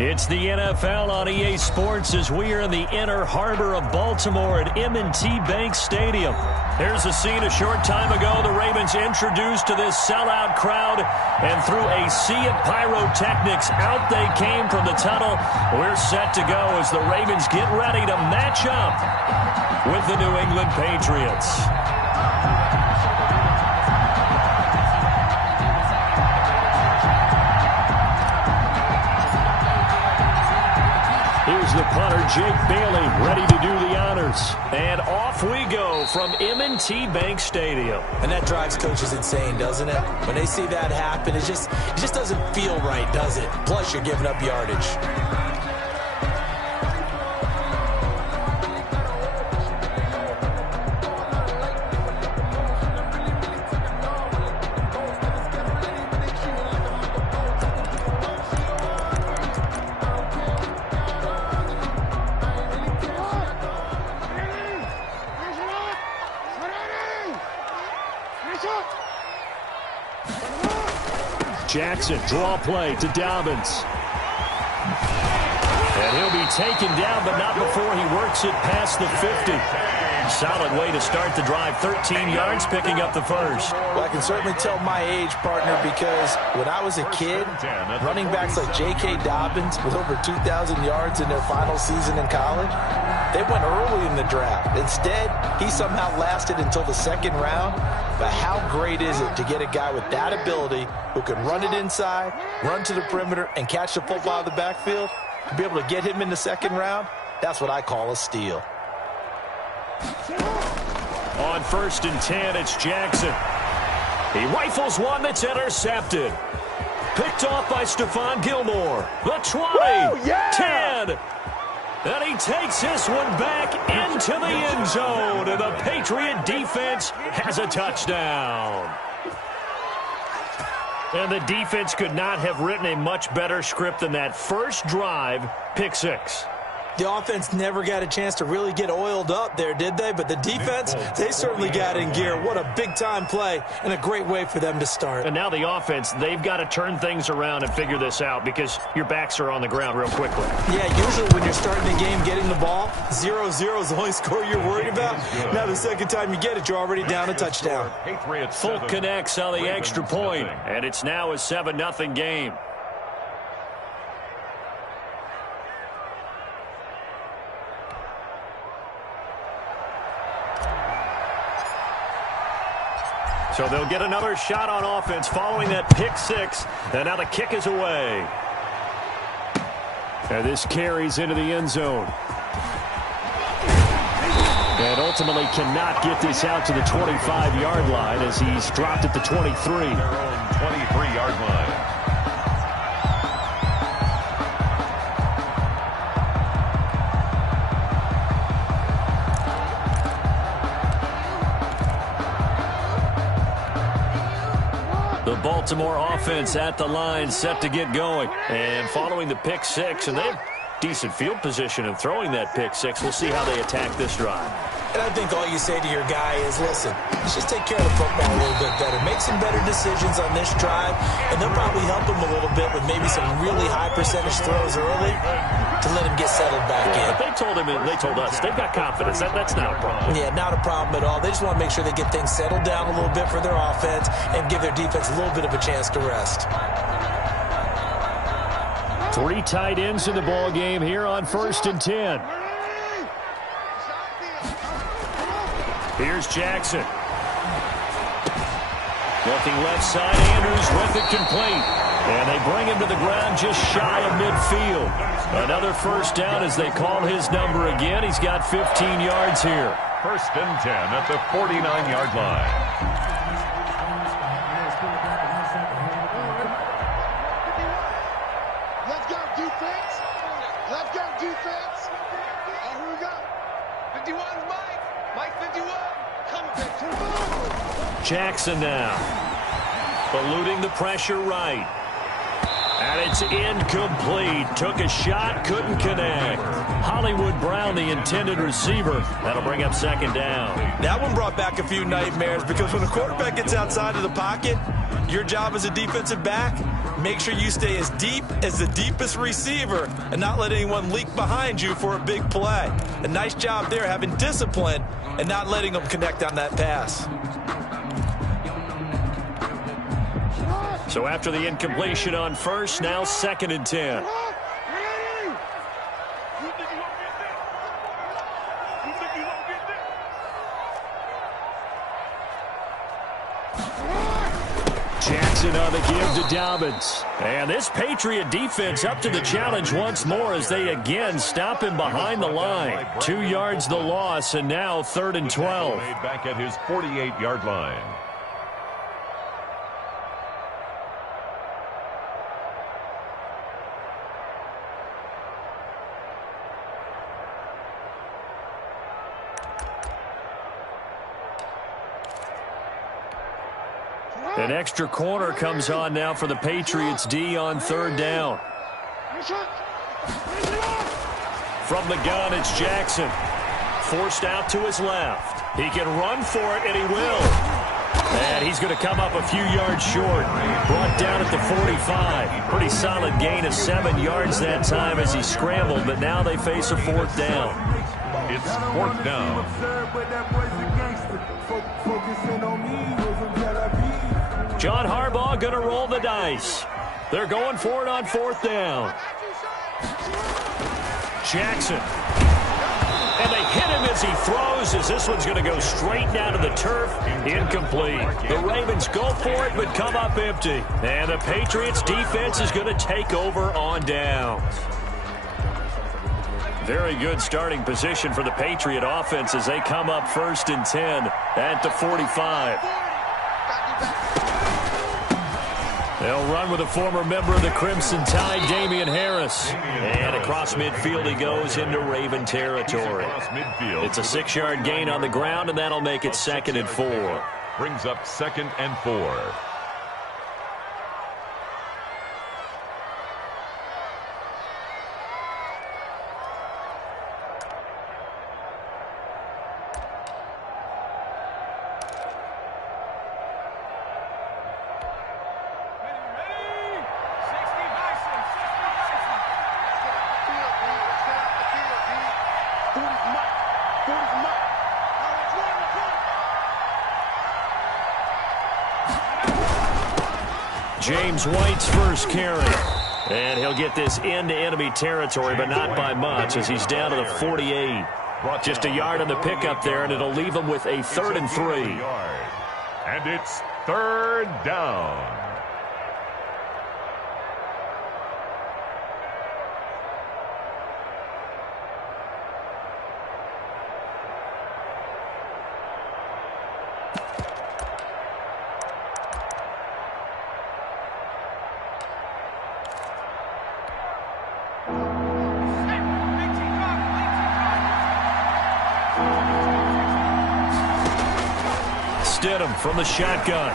It's the NFL on EA Sports as we are in the inner harbor of Baltimore at M&T Bank Stadium. Here's a scene a short time ago. The Ravens introduced to this sellout crowd, and through a sea of pyrotechnics, out they came from the tunnel. We're set to go as the Ravens get ready to match up with the New England Patriots. Here's the punter, Jake Bailey, ready to do the honors. And off we go from M&T Bank Stadium. And that drives coaches insane, doesn't it? When they see that happen, it just doesn't feel right, does it? Plus, you're giving up yardage. Jackson, draw play to Dobbins. And he'll be taken down, but not before he works it past the 50. Solid way to start the drive. 13 yards, picking up the first. Well, I can certainly tell my age, partner, because when I was a kid, running backs like J.K. Dobbins with over 2,000 yards in their final season in college, they went early in the draft. Instead, he somehow lasted until the second round. But how great is it to get a guy with that ability who can run it inside, run to the perimeter, and catch the football out of the backfield? To be able to get him in the second round, that's what I call a steal. On 1st and 10, it's Jackson. He rifles one that's intercepted. Picked off by Stephon Gilmore. The 20, Woo, yeah! 10. And he takes this one back into the end zone. And the Patriot defense has a touchdown. And the defense could not have written a much better script than that first drive, pick six. The offense never got a chance to really get oiled up there, did they? But the defense, they certainly got in gear. What a big-time play and a great way for them to start. And now the offense, they've got to turn things around and figure this out because your backs are on the ground real quickly. Yeah, usually when you're starting the game getting the ball, 0-0 is the only score you're worried about. Now the second time you get it, you're already down a touchdown. Folk connects on the extra point, and it's now a 7-0 game. So they'll get another shot on offense following that pick six. And now the kick is away. And this carries into the end zone. And ultimately cannot get this out to the 25-yard line as he's dropped at the 23. Their own 23-yard line. Baltimore offense at the line, set to get going. And following the pick six, and they have decent field position in throwing that pick six. We'll see how they attack this drive. And I think all you say to your guy is, listen, let's just take care of the football a little bit better. Make some better decisions on this drive, and they'll probably help him a little bit with maybe some really high percentage throws early to let him get settled back in. But they told him, and they told us, they've got confidence. That's not a problem. Yeah, not a problem at all. They just want to make sure they get things settled down a little bit for their offense and give their defense a little bit of a chance to rest. 3 tight ends in the ball game here on 1st and 10. Here's Jackson. Looking left side, Andrews with it complete. And they bring him to the ground just shy of midfield. Another first down as they call his number again. He's got 15 yards here. 1st and 10 at the 49-yard line. Let's go, defense. Let's go, defense. Who we got? 51's Mike. Mike 51. Coming back to the ball. Jackson now. Eluding the pressure right. And it's incomplete. Took a shot, couldn't connect. Hollywood Brown, the intended receiver. That'll bring up second down. That one brought back a few nightmares because when a quarterback gets outside of the pocket, your job as a defensive back, make sure you stay as deep as the deepest receiver and not let anyone leak behind you for a big play. A nice job there having discipline and not letting them connect on that pass. So after the incompletion on first, now 2nd and 10. Jackson on the give to Dobbins. And this Patriot defense up to the challenge once more as they again stop him behind the line. 2 yards the loss, and now 3rd and 12. Back at his 48-yard line. An extra corner comes on now for the Patriots D on 3rd down. From the gun, it's Jackson. Forced out to his left. He can run for it, and he will. And he's going to come up a few yards short. Brought down at the 45. Pretty solid gain of 7 yards that time as he scrambled, but now they face a 4th down. It's 4th down. John Harbaugh going to roll the dice. They're going for it on 4th down. Jackson. And they hit him as he throws, as this one's going to go straight down to the turf. Incomplete. The Ravens go for it, but come up empty. And the Patriots defense is going to take over on downs. Very good starting position for the Patriot offense as they come up 1st and 10 at the 45. They'll run with a former member of the Crimson Tide, Damian Harris. And across midfield he goes into Raven territory. It's a 6-yard gain on the ground, and that'll make it 2nd and 4. Brings up 2nd and 4. James White's first carry. And he'll get this into enemy territory, but not by much as he's down to the 48. Just a yard on the pickup there, and it'll leave him with a 3rd and 3. And it's 3rd down. Stidham from the shotgun.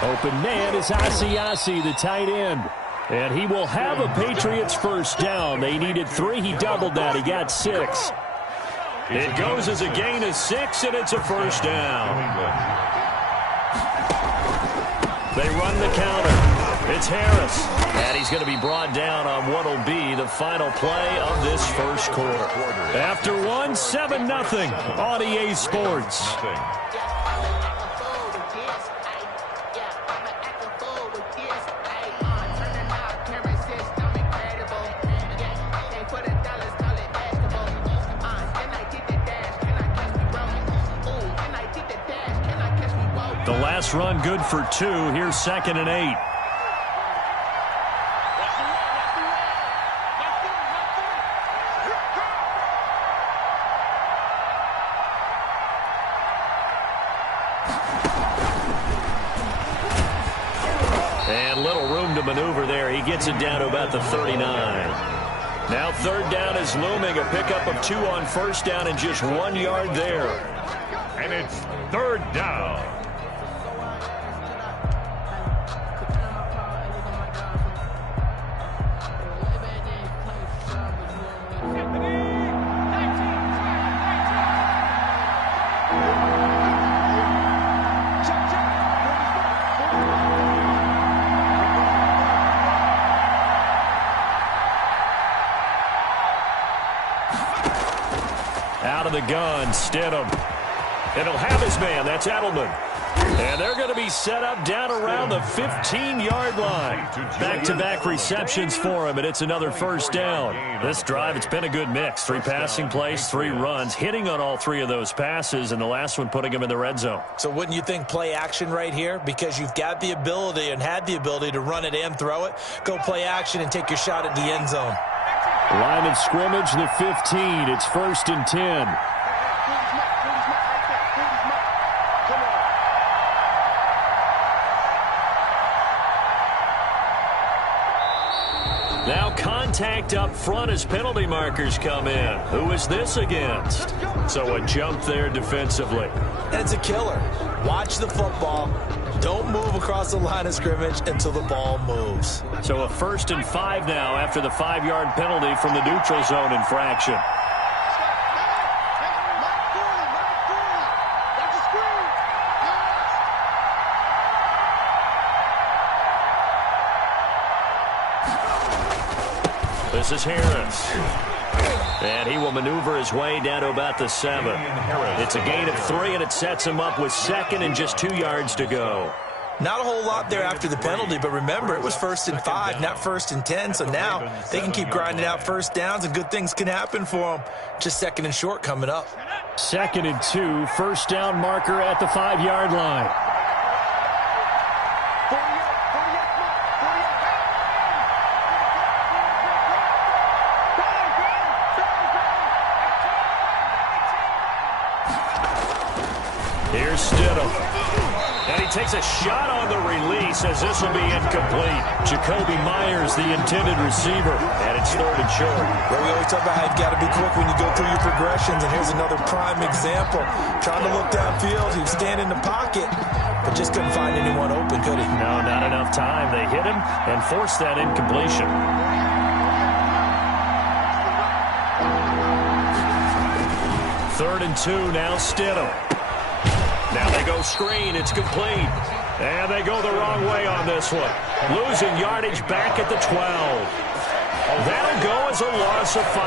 Open man is Asiasi, the tight end. And he will have a Patriots first down. They needed 3. He doubled that. He got 6. It goes as a gain of 6, and it's a first down. They run the counter. It's Harris. And he's going to be brought down on what will be the final play of this first quarter. After one, 7-0 on EA Sports. The last run good for 2. Here's 2nd and 8. And little room to maneuver there. He gets it down to about the 39. Now 3rd down is looming. A pickup of 2 on first down and just 1 yard there. And it's 3rd down. the gun. Stidham. And he'll have his man. That's Edelman. And they're going to be set up down around the 15-yard line. Back-to-back receptions for him, and it's another first down. This drive, it's been a good mix. 3 passing plays, 3 runs, hitting on all 3 of those passes, and the last one putting him in the red zone. So wouldn't you think play action right here? Because you've got the ability and had the ability to run it and throw it. Go play action and take your shot at the end zone. Line of scrimmage, the 15. It's 1st and 10. Now contact up front as penalty markers come in. Who is this against? So a jump there defensively. And it's a killer. Watch the football. Don't move across the line of scrimmage until the ball moves. So a 1st and 5 now after the 5-yard penalty from the neutral zone infraction. This is Harris. And he will maneuver his way down to about the 7. It's a gain of 3, and it sets him up with 2nd and just 2 yards to go. Not a whole lot there after the penalty, but remember, it was 1st and 5, not 1st and 10. So now they can keep grinding out first downs, and good things can happen for them. Just 2nd and short coming up. 2nd and 2, first down marker at the 5-yard line. Here's Stidham. And he takes a shot on the release as this will be incomplete. Jacoby Myers, the intended receiver. And it's 3rd and short. Well, we always talk about how you've got to be quick when you go through your progressions. And here's another prime example. Trying to look downfield. He was standing in the pocket, but just couldn't find anyone open, could he? No, not enough time. They hit him and forced that incompletion. 3rd and 2, now Stidham. Now they go screen. It's complete. And they go the wrong way on this one. Losing yardage back at the 12. That'll go as a loss of 5.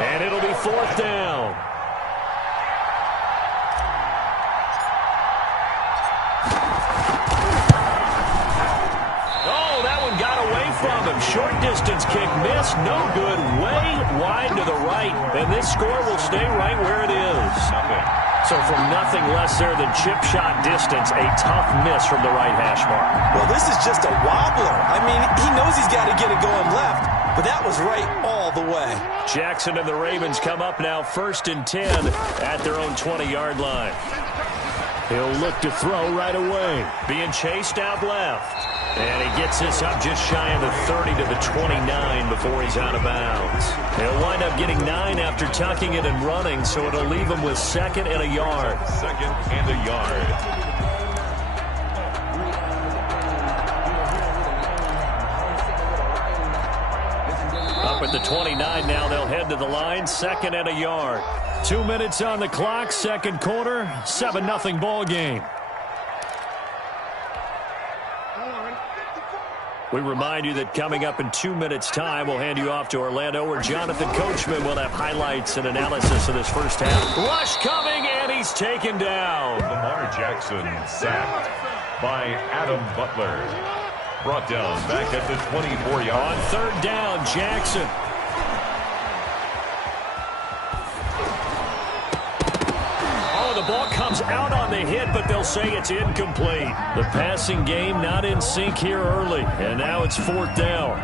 And it'll be 4th down. Oh, that one got away from him. Short distance kick missed. No good. Way wide to the right. And this score will stay right where it is. So from nothing less there than chip shot distance, a tough miss from the right hash mark. Well, this is just a wobbler. I mean, he knows he's got to get it going left, but that was right all the way. Jackson and the Ravens come up now 1st and 10 at their own 20-yard line. He'll look to throw right away. Being chased out left. And he gets this up just shy of the 30 to the 29 before he's out of bounds. He'll wind up getting 9 after tucking it and running, so it'll leave him with 2nd and a yard. 2nd and a yard. Up at the 29 now, they'll head to the line, 2nd and a yard. 2 minutes on the clock, 2nd quarter, 7-0 ball game. We remind you that coming up in 2 minutes' time, we'll hand you off to Orlando, where Jonathan Coachman will have highlights and analysis of this first half. Rush coming, and he's taken down. Lamar Jackson sacked by Adam Butler. Brought down back at the 24-yard. On 3rd down, Jackson. The ball comes out on the hit, but they'll say it's incomplete. The passing game not in sync here early, and now it's 4th down.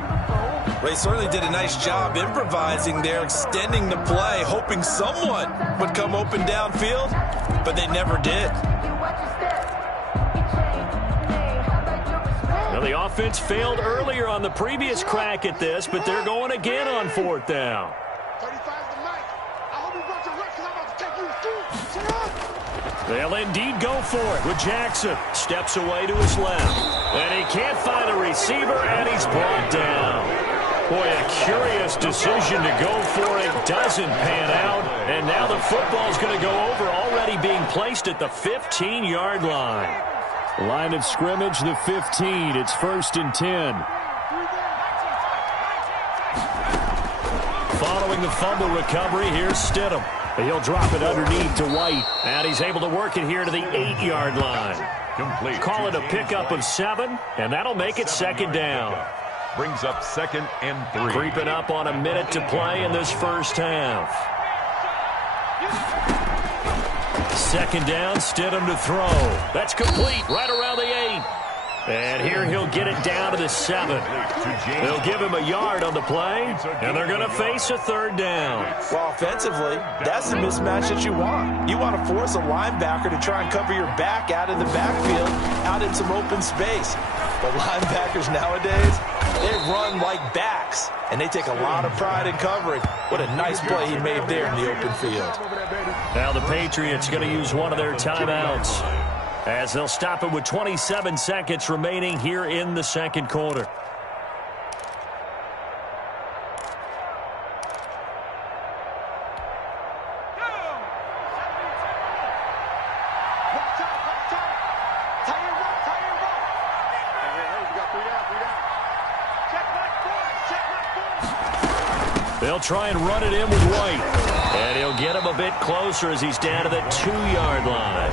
Ray certainly did a nice job improvising there, extending the play, hoping someone would come open downfield, but they never did. Now the offense failed earlier on the previous crack at this, but they're going again on 4th down. They'll indeed go for it with Jackson. Steps away to his left. And he can't find a receiver, and he's brought down. Boy, a curious decision to go for it. Doesn't pan out. And now the football's going to go over, already being placed at the 15-yard line. Line of scrimmage, the 15. It's 1st and 10. Following the fumble recovery, here's Stidham. He'll drop it underneath to White. And he's able to work it here to the 8-yard line. Complete. Call it a pickup of 7, and that'll make it second down. Brings up 2nd and 3. Creeping up on a minute to play in this first half. Second down, Stidham to throw. That's complete right around the 8. And here he'll get it down to the 7. They'll give him a yard on the play, and they're going to face a 3rd down. Well, offensively, that's the mismatch that you want. You want to force a linebacker to try and cover your back out in the backfield, out in some open space. But linebackers nowadays, they run like backs, and they take a lot of pride in covering. What a nice play he made there in the open field. Now the Patriots going to use one of their timeouts, as they'll stop it with 27 seconds remaining here in the second quarter. They'll try and run it in with White. And he'll get him a bit closer as he's down to the 2-yard line.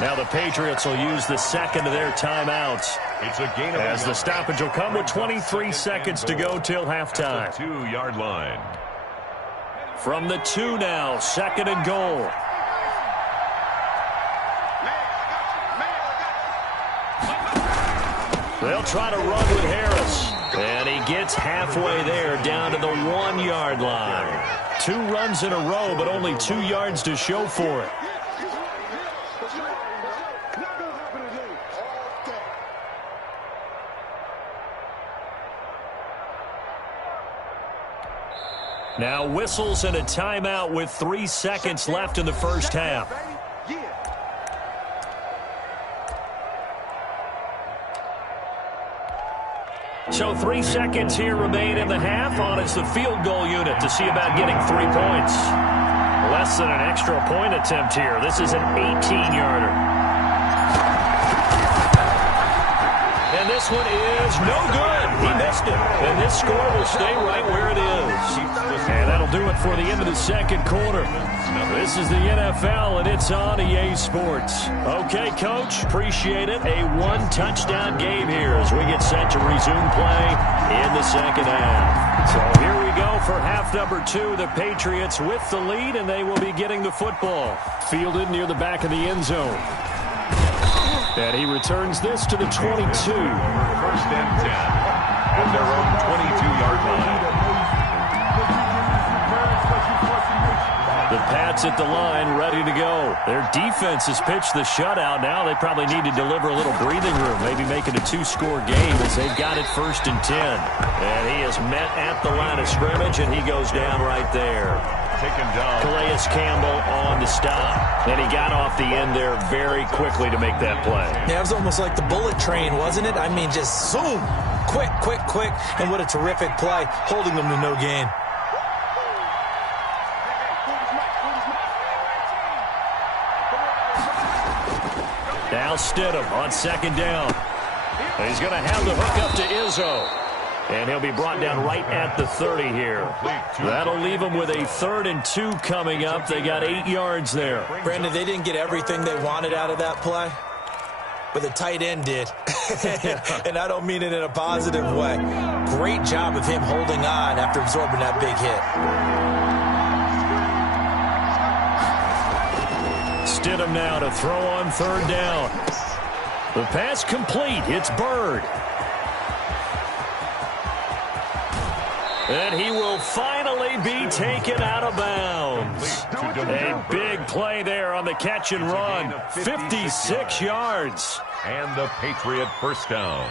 Now the Patriots will use the second of their timeouts, as the stoppage will come with 23 seconds to go till halftime. 2-yard line. From the 2 now, 2nd and goal. They'll try to run with Harris. And he gets halfway there, down to the 1-yard line. 2 runs in a row, but only 2 yards to show for it. Now whistles and a timeout with 3 seconds left in the first half. So 3 seconds here remain in the half. On is the field goal unit to see about getting 3 points. Less than an extra point attempt here. This is an 18-yarder. And this one is no good. He missed it. And this score will stay right where it is. And that'll do it for the end of the second quarter. This is the NFL, and it's on EA Sports. Okay, Coach, appreciate it. A 1-touchdown game here as we get set to resume play in the second half. So here we go for half number 2. The Patriots with the lead, and they will be getting the football. Fielded near the back of the end zone. And he returns this to the 22. 1st and 10 at their own 22-yard line. The Pats at the line, ready to go. Their defense has pitched the shutout. Now they probably need to deliver a little breathing room, maybe make it a 2-score game as they've got it 1st and 10. And he is met at the line of scrimmage, and he goes down right there. Taken down. Calais Campbell on the stop. And he got off the end there very quickly to make that play. Yeah, it was almost like the bullet train, wasn't it? I mean, just zoom. Quick, quick, quick. And what a terrific play, holding them to no gain. Now Stidham on 2nd down. And he's going to have the hook up to Izzo. And he'll be brought down right at the 30 here. That'll leave him with a 3rd and 2 coming up. They got 8 yards there. Brandon, they didn't get everything they wanted out of that play, but the tight end did. And I don't mean it in a positive way. Great job of him holding on after absorbing that big hit. Stidham now to throw on 3rd down. The pass complete. It's Bird. And he will finally be taken out of bounds. A big play there on the catch and run. 56 yards. And the Patriot first down.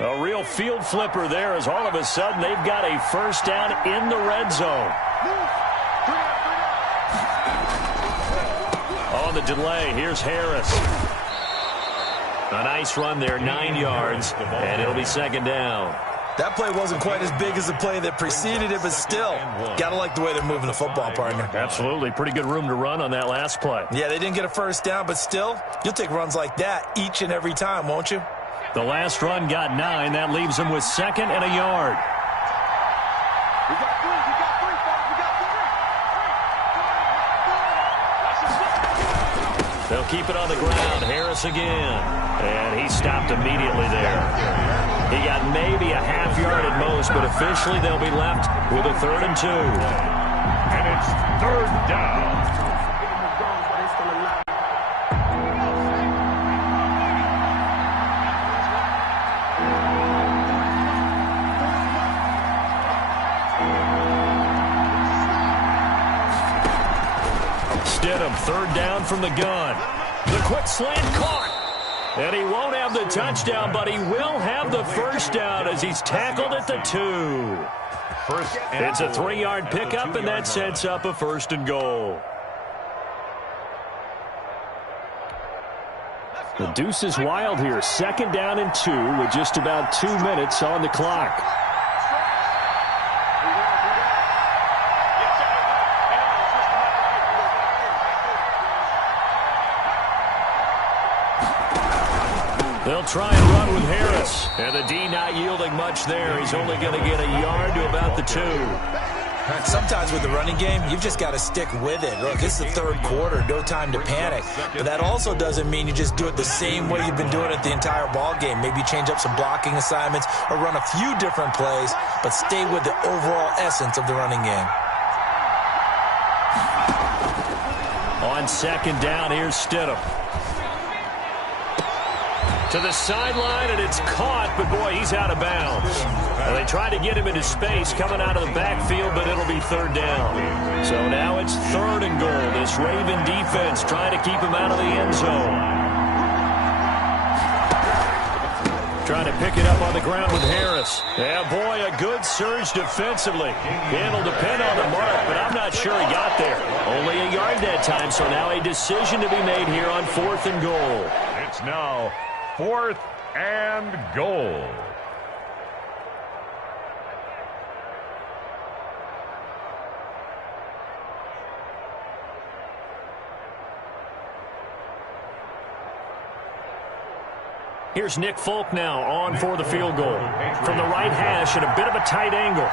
A real field flipper there as all of a sudden they've got a first down in the red zone. On the delay, here's Harris. A nice run there, 9 yards, and it'll be 2nd down. That play wasn't quite as big as the play that preceded it, but still, got to like the way they're moving the football, partner. Absolutely. Pretty good room to run on that last play. Yeah, they didn't get a first down, but still, you'll take runs like that each and every time, won't you? The last run got 9. That leaves them with 2nd and a yard. We got 3. We got 3, folks. We got 3. They'll keep it on the ground. Harris again. And he stopped immediately there. He got maybe a half yard at most, but officially they'll be left with a 3rd and 2. And it's 3rd down. Stidham, 3rd down from the gun. The quick slant caught. And he won't have the touchdown, but he will have the first down as he's tackled at the 2. It's a 3-yard pickup, and that sets up a 1st and goal. The deuce is wild here. 2nd down and 2 with just about 2 minutes on the clock. They'll try and run with Harris. And the D not yielding much there. He's only going to get a yard to about the 2. Sometimes with the running game, you've just got to stick with it. Look, it's the 3rd quarter, no time to panic. But that also doesn't mean you just do it the same way you've been doing it the entire ball game. Maybe change up some blocking assignments or run a few different plays, but stay with the overall essence of the running game. On 2nd down, here's Stidham. To the sideline, and it's caught, but boy, he's out of bounds. And they try to get him into space coming out of the backfield, but it'll be 3rd down. So now it's 3rd and goal. This Raven defense trying to keep him out of the end zone. Trying to pick it up on the ground with Harris. Yeah, boy, a good surge defensively. It'll depend on the mark, but I'm not sure he got there. Only a yard that time, so now a decision to be made here on 4th and goal. It's now 4th and goal. Here's Nick Folk now on for the field goal. From the right hash at a bit of a tight angle.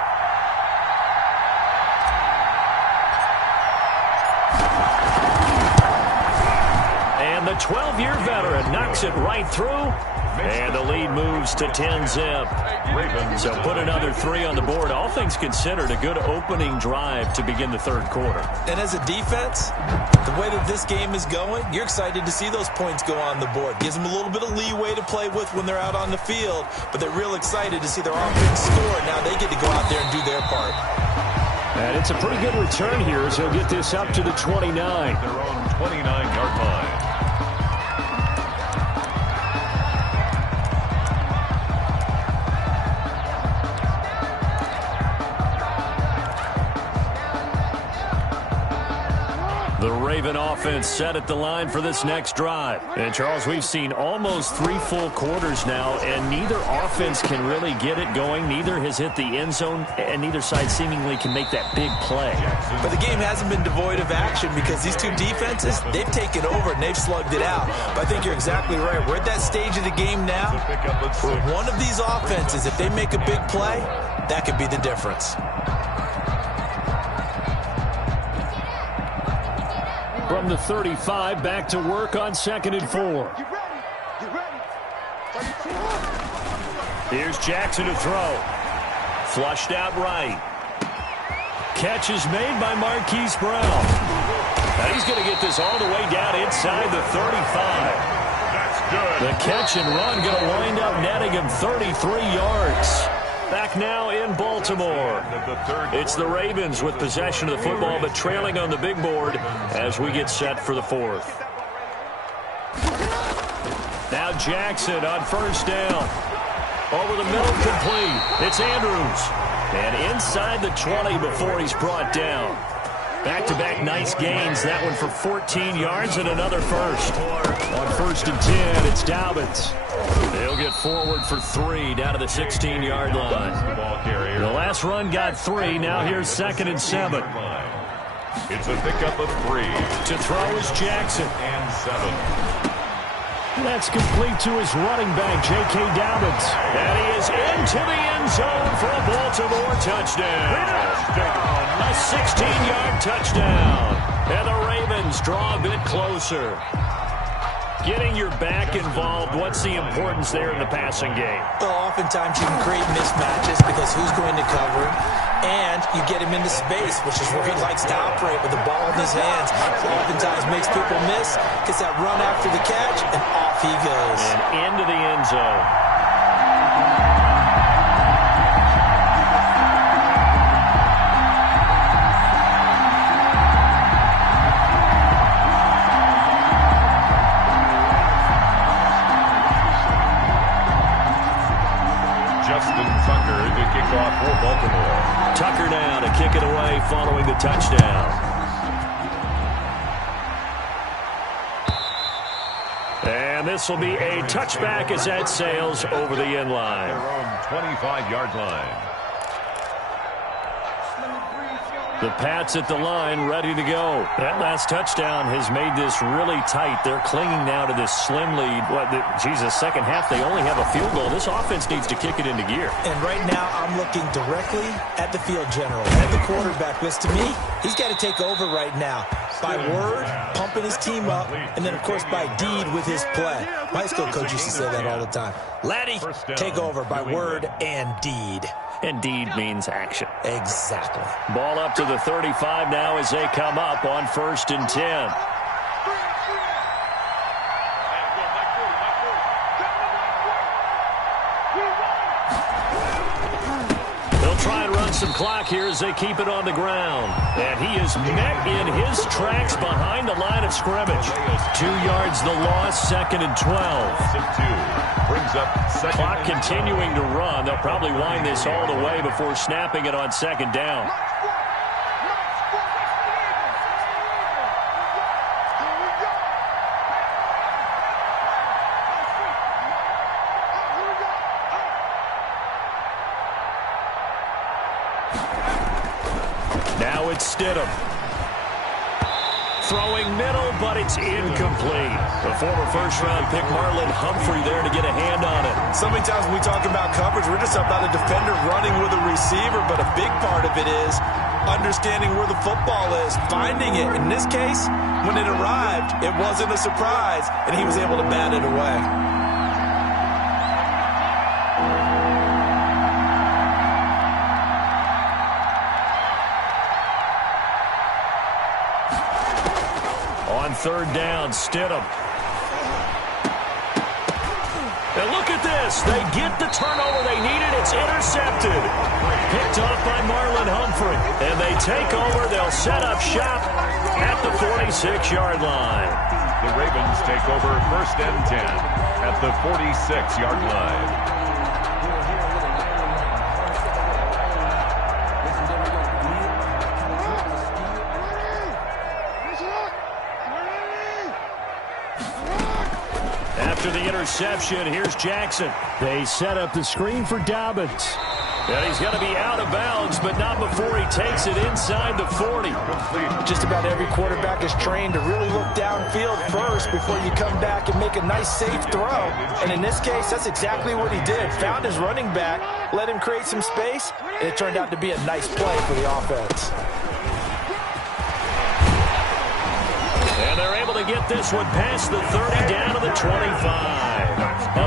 And the 12-year veteran knocks it right through. And the lead moves to 10-zip. So put another 3 on the board. All things considered, a good opening drive to begin the 3rd quarter. And as a defense, the way that this game is going, you're excited to see those points go on the board. Gives them a little bit of leeway to play with when they're out on the field, but they're real excited to see their offense score. Now they get to go out there and do their part. And it's a pretty good return here as he'll get this up to the 29. Their own 29-yard line. The Raven offense set at the line for this next drive. And, Charles, we've seen almost 3 full quarters now, and neither offense can really get it going. Neither has hit the end zone, and neither side seemingly can make that big play. But the game hasn't been devoid of action because these two defenses, they've taken over and they've slugged it out. But I think you're exactly right. We're at that stage of the game now where one of these offenses, if they make a big play, that could be the difference. From the 35, back to work on 2nd and 4. Here's Jackson to throw. Flushed out right. Catch is made by Marquise Brown. Now he's going to get this all the way down inside the 35. That's good. The catch and run going to wind up netting him 33 yards. Back now in Baltimore. It's the Ravens with possession of the football, but trailing on the big board as we get set for the 4th. Now Jackson on 1st down. Over the middle, complete. It's Andrews. And inside the 20 before he's brought down. Back-to-back nice gains. That one for 14 yards and another first. On 1st and 10, it's Dobbins. They'll get forward for 3 down to the 16-yard line. The last run got 3. Now here's 2nd and 7. It's a pickup of 3. To throw is Jackson. And 7. That's complete to his running back, J.K. Dobbins. And he is into the end zone for a Baltimore touchdown. A 16-yard touchdown. And the Ravens draw a bit closer. Getting your back involved, what's the importance there in the passing game? Well, oftentimes you can create mismatches because who's going to cover him, and you get him into space, which is where he likes to operate with the ball in his hands. Oftentimes makes people miss, gets that run after the catch, and off he goes. And into the end zone. For Baltimore. Tucker now to kick it away following the touchdown. And this will be a touchback as that sails over the end line. Their own 25-yard line. The Pats at the line, ready to go. That last touchdown has made this really tight. They're clinging now to this slim lead. Second half, they only have a field goal. This offense needs to kick it into gear. And right now, I'm looking directly at the field general, at the quarterback. Because to me, he's got to take over right now. By word, pumping his team up, and then, of course, by deed with his play. My high school coach used to say that all the time. Laddie, take over by word and deed. And deed means action. Exactly. Ball up to the 35 now as they come up on 1st and 10. Try and run some clock here as they keep it on the ground. And he is met in his tracks behind the line of scrimmage. 2 yards the loss, 2nd and 12. Brings up second. Clock continuing to run. They'll probably wind this all the way before snapping it on 2nd down. Now it's Stidham. Throwing middle, but it's incomplete. The former first-round pick Marlon Humphrey there to get a hand on it. So many times when we talk about coverage, we're just about a defender running with a receiver, but a big part of it is understanding where the football is, finding it. In this case, when it arrived, it wasn't a surprise, and he was able to bat it away. On 3rd down, Stidham. And look at this. They get the turnover they needed. It's intercepted. Picked off by Marlon Humphrey. And they take over. They'll set up shop at the 46-yard line. The Ravens take over 1st and 10 at the 46-yard line. After the interception, here's Jackson. They set up the screen for Dobbins. And he's going to be out of bounds, but not before he takes it inside the 40. Just about every quarterback is trained to really look downfield first before you come back and make a nice, safe throw. And in this case, that's exactly what he did. Found his running back, let him create some space, and it turned out to be a nice play for the offense. And they're able to get this one past the 30 down to the 25.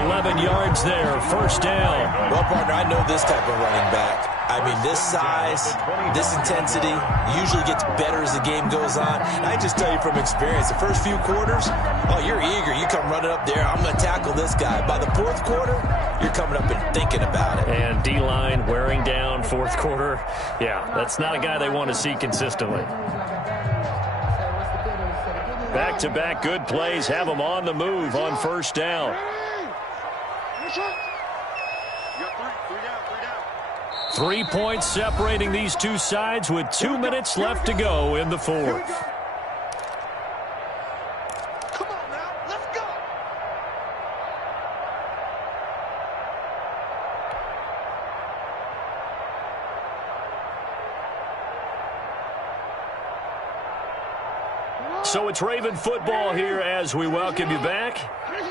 11 yards there, 1st down. Well, partner, I know this type of running back. I mean, this size, this intensity usually gets better as the game goes on. And I just tell you from experience, the first few quarters, oh, you're eager. You come running up there, I'm going to tackle this guy. By the 4th quarter, you're coming up and thinking about it. And D-line wearing down 4th quarter. Yeah, that's not a guy they want to see consistently. Back-to-back good plays have them on the move on 1st down. 3 points separating these two sides with 2 minutes left to go in the 4th. Come on now, let's go. So it's Raven football here as we welcome you back.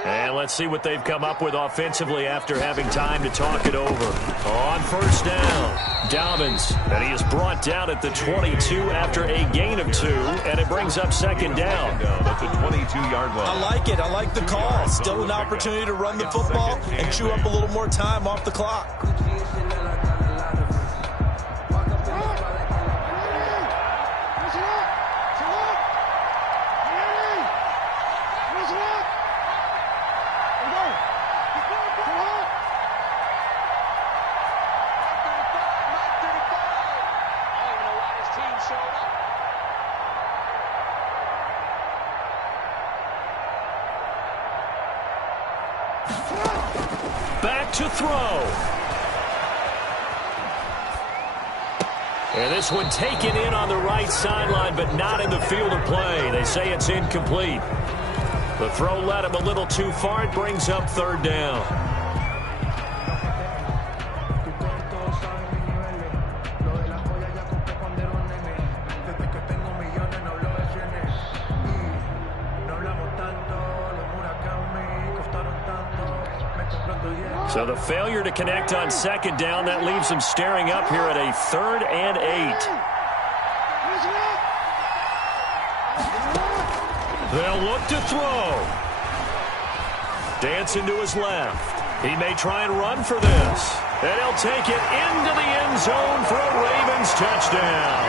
And let's see what they've come up with offensively after having time to talk it over. On first down, Dobbins. And he is brought down at the 22 after a gain of 2. And it brings up second down. At the 22-yard line. I like it. I like the call. Still an opportunity to run the football and chew up a little more time off the clock. Back to throw. And this one taken in on the right sideline, but not in the field of play. They say it's incomplete. The throw led him a little too far. It brings up third down. So the failure to connect on second down, that leaves them staring up here at a 3rd and 8. They'll look to throw. Dancing to his left. He may try and run for this. And he'll take it into the end zone for a Ravens touchdown.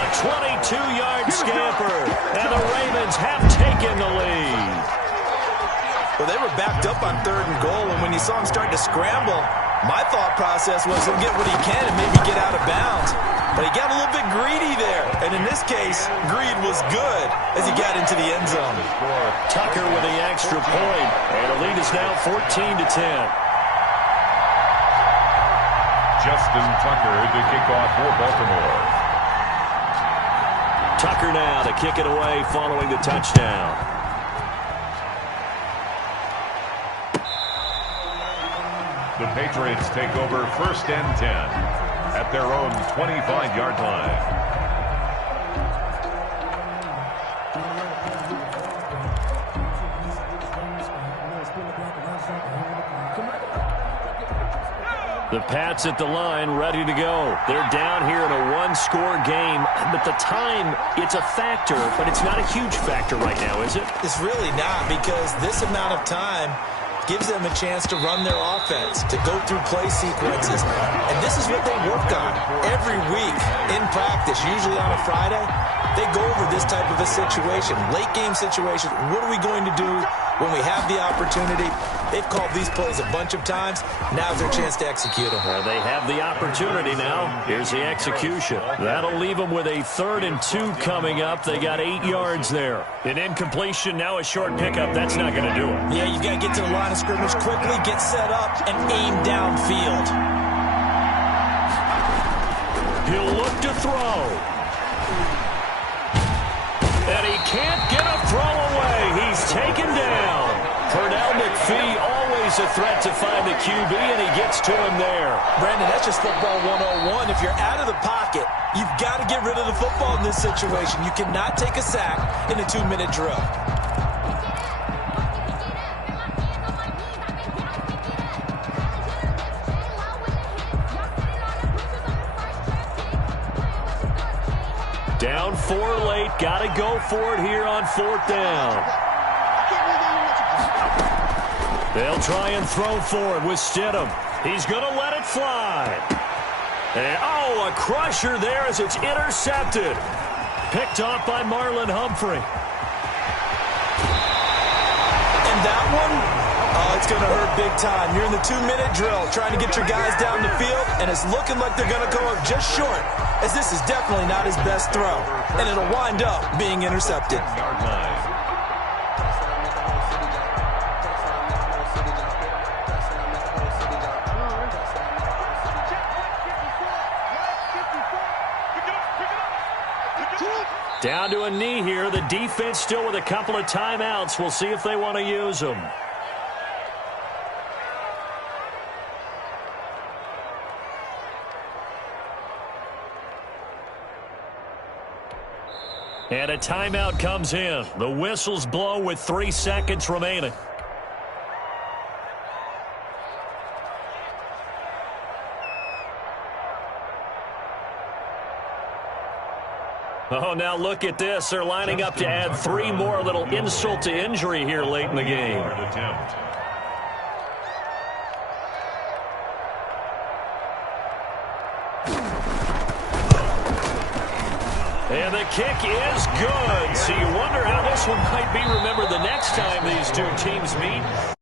A 22-yard scamper. And the Ravens have taken the lead. Well, they were backed up on 3rd and goal, and when you saw him start to scramble, my thought process was he'll get what he can and maybe get out of bounds. But he got a little bit greedy there, and in this case, greed was good as he got into the end zone. Tucker with the extra point, and the lead is now 14-10. Justin Tucker to kick off for Baltimore. Tucker now to kick it away following the touchdown. The Patriots take over 1st and 10 at their own 25-yard line. The Pats at the line, ready to go. They're down here in a one-score game, but the time, it's a factor, but it's not a huge factor right now, is it? It's really not, because this amount of time gives them a chance to run their offense, to go through play sequences. And this is what they work on every week in practice, usually on a Friday. They go over this type of a situation, late game situation. What are we going to do when we have the opportunity? They've called these plays a bunch of times. Now's their chance to execute them. They have the opportunity now. Here's the execution. That'll leave them with a 3rd and 2 coming up. They got 8 yards there. An incompletion, now a short pickup. That's not going to do it. Yeah, you've got to get to the line of scrimmage quickly, get set up, and aim downfield. He'll look to throw. And he can't get a throw away. He's taken down. Pernell McPhee, always a threat to find the QB, and he gets to him there. Brandon, that's just football 101. If you're out of the pocket, you've got to get rid of the football in this situation. You cannot take a sack in a 2-minute drill. Down 4 late. Got to go for it here on 4th down. They'll try and throw for it with Stidham. He's going to let it fly. And, oh, a crusher there as it's intercepted. Picked off by Marlon Humphrey. And that one, oh, it's going to hurt big time. You're in the 2-minute drill trying to get your guys down the field, and it's looking like they're going to go up just short, as this is definitely not his best throw. And it'll wind up being intercepted. Down to a knee here. The defense still with a couple of timeouts. We'll see if they want to use them. And a timeout comes in. The whistles blow with 3 seconds remaining. Oh, now look at this. They're lining up to add 3 more, little insult to injury here late in the game. And the kick is good. So you wonder how this one might be remembered the next time these two teams meet.